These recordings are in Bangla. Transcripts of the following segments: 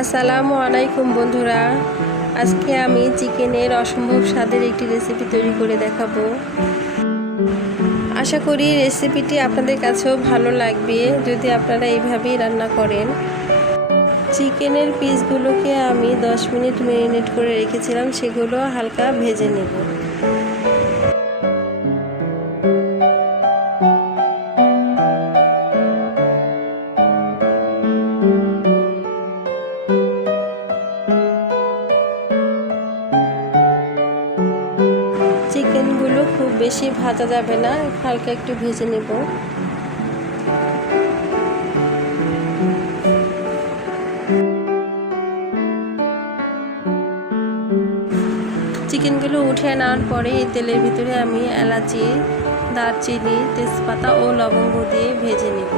আসসালামু আলাইকুম বন্ধুরা, আজকে আমি চিকেনের অসম্ভব স্বাদের একটি রেসিপি তৈরি করে দেখাবো। আশা করি রেসিপিটি আপনাদের কাছেও ভালো লাগবে যদি আপনারা এইভাবেই রান্না করেন। চিকেনের পিসগুলোকে আমি 10 মিনিট ম্যারিনেট করে রেখেছিলাম, সেগুলো হালকা ভেজে নেব। চিকেনগুলো খুব বেশি ভাজা যাবে না, হালকা একটু ভেজে নেব। চিকেনগুলো উঠে নেওয়ার পরে এই তেলের ভিতরে আমি এলাচি, দারচিনি, তেজপাতা ও লবঙ্গ দিয়ে ভেজে নেব।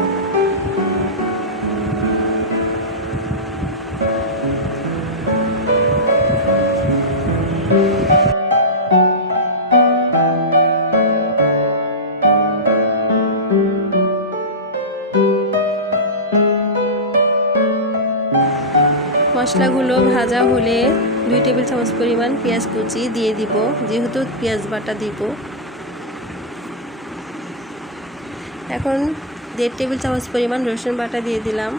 মশলাগুলো ভাজা হলে 2 টেবিল চামচ পরিমাণ পেঁয়াজ কুচি দিয়ে দিব, যেহেতু পেঁয়াজ বাটা দিব। এখন 1.5 টেবিল চামচ পরিমাণ রসুন বাটা দিয়ে দিলাম।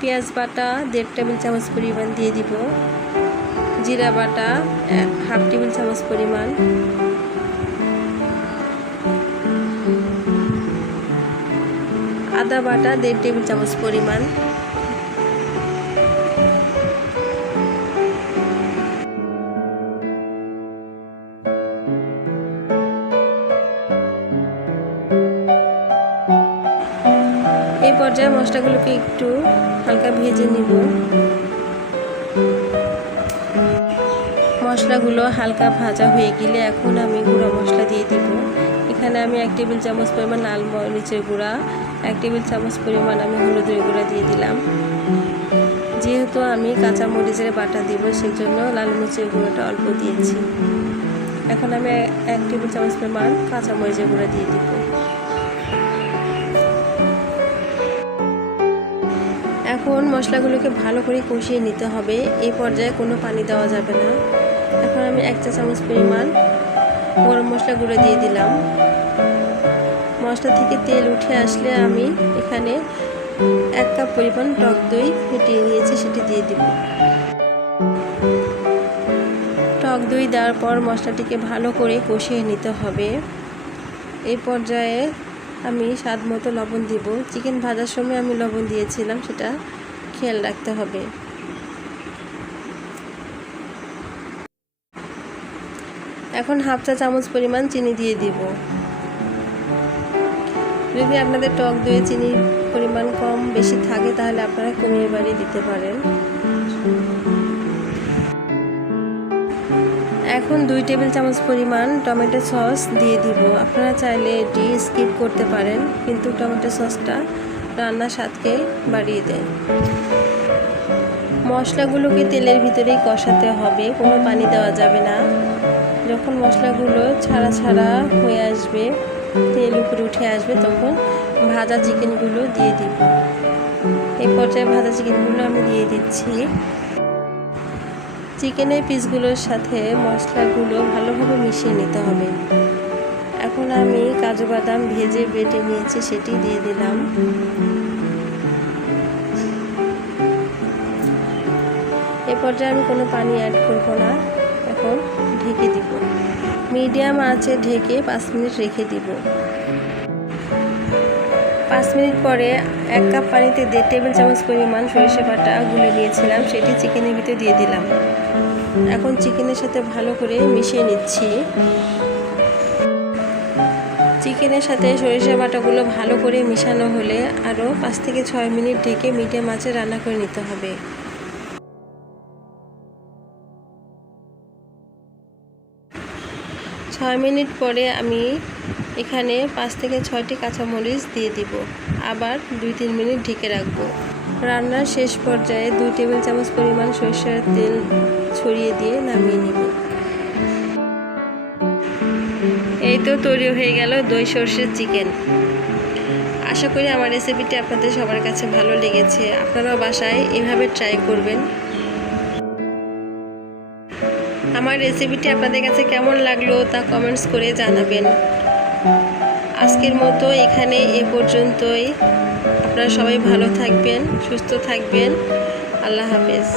পেঁয়াজ বাটা 1.5 টেবিল চামচ পরিমাণ দিয়ে দিব। জিরা বাটা 1/2 টেবিল চামচ পরিমাণ। আদা বাটা 1.5 টেবিল চামচ পরিমাণ। এই পর্যায়ে মশলাগুলোকে একটু হালকা ভেজে নিব। মশলাগুলো হালকা ভাজা হয়ে গেলে এখন আমি গুঁড়া মশলা দিয়ে দিব। এখানে আমি 1 টেবিল চামচ পরিমাণ লাল মরিচের গুঁড়া, 1 টেবিল চামচ পরিমাণ আমি হলুদের গুঁড়া দিয়ে দিলাম। যেহেতু আমি কাঁচা মরিচের বাটা দিব, সেই জন্য লাল মরিচের গুঁড়োটা অল্প দিয়েছি। এখন আমি 1 টেবিল চামচ পরিমাণ কাঁচা মরিচের গুঁড়া দিয়ে দিব। এখন মশলাগুলোকে ভালো করে কষিয়ে নিতে হবে। এই পর্যায়ে কোনো পানি দেওয়া যাবে না। এখন আমি 1 চা চামচ পরিমাণ গরম মশলা গুঁড়ো দিয়ে দিলাম। মশলা থেকে তেল উঠে আসলে আমি এখানে 1 কাপ পরিমাণ টক দই ফুটিয়ে নিয়েছি, সেটি দিয়ে দিব। টক দই দেওয়ার পর মশলাটিকে ভালো করে কষিয়ে নিতে হবে। এই পর্যায়ে আমি স্বাদ মতো লবণ দিব। চিকেন ভাজার সময় আমি লবণ দিয়েছিলাম, সেটা খেয়াল রাখতে হবে। এখন 1/2 চা চামচ পরিমাণ চিনি দিয়ে দিব। যদি আপনাদের টক দইয়ে চিনির পরিমাণ কম বেশি থাকে তাহলে আপনারা কমিয়ে বাড়িয়ে দিতে পারেন। এখন 2 টেবিল চামচ পরিমাণ টমেটো সস দিয়ে দিব। আপনারা চাইলে এটি স্কিপ করতে পারেন, কিন্তু টমেটো সসটা রান্নার স্বাদকে বাড়িয়ে দেয়। মশলাগুলোকে তেলের ভিতরেই কষাতে হবে, কোনো পানি দেওয়া যাবে না। যখন মশলাগুলো ছাড়া ছাড়া হয়ে আসবে, তেল উপরে উঠে আসবে, তখন ভাজা চিকেনগুলো দিয়ে দিব। এই পর্যায়ে ভাজা চিকেনগুলো আমি দিয়ে দিচ্ছি। চিকেনের পিসগুলোর সাথে মশলাগুলো ভালোভাবে মিশিয়ে নিতে হবে। এখন আমি কাজু বাদাম ভেজে বেটে নিয়েছি, সেটি দিয়ে দিলাম। এ পর্যায়ে আমি কোনো পানি অ্যাড করব না। এখন ঢেকে দিব। মিডিয়াম আঁচে ঢেকে 5 মিনিট রেখে দিব। 5 মিনিট পরে 1 কাপ পানিতে 1.5 টেবিল চামচ পরিমাণ সরিষা বাটা গুলে নিয়েছিলাম, সেটি চিকেনের ভিতরে দিয়ে দিলাম। এখন চিকেনের সাথে ভালো করে মিশিয়ে নিচ্ছি। চিকেনের সাথে সরিষা বাটাগুলো ভালো করে মিশানো হলে আরও 5 থেকে 6 মিনিট ঢেকে মিডিয়াম আঁচে রান্না করে নিতে হবে। 6 মিনিট পরে আমি এখানে 5 থেকে 6টি কাঁচামরিচ দিয়ে দিব। আবার 2-3 মিনিট ঢেকে রাখবো। রান্নার শেষ পর্যায়ে 2 টেবিল চামচ পরিমাণ সরিষার তেল ছড়িয়ে দিয়ে নামিয়ে নিব। এই তো তৈরি হয়ে গেল দই সরষের চিকেন। আশা করি আমার রেসিপিটি আপনাদের সবার কাছে ভালো লেগেছে। আপনারাও বাসায় এভাবে ট্রাই করবেন। আমার রেসিপিটি আপনাদের কাছে কেমন লাগলো তা কমেন্টস করে জানাবেন। আজকের মতো এখানে এ পর্যন্তই। আপনারা সবাই ভালো থাকবেন, সুস্থ থাকবেন। আল্লাহ হাফেজ।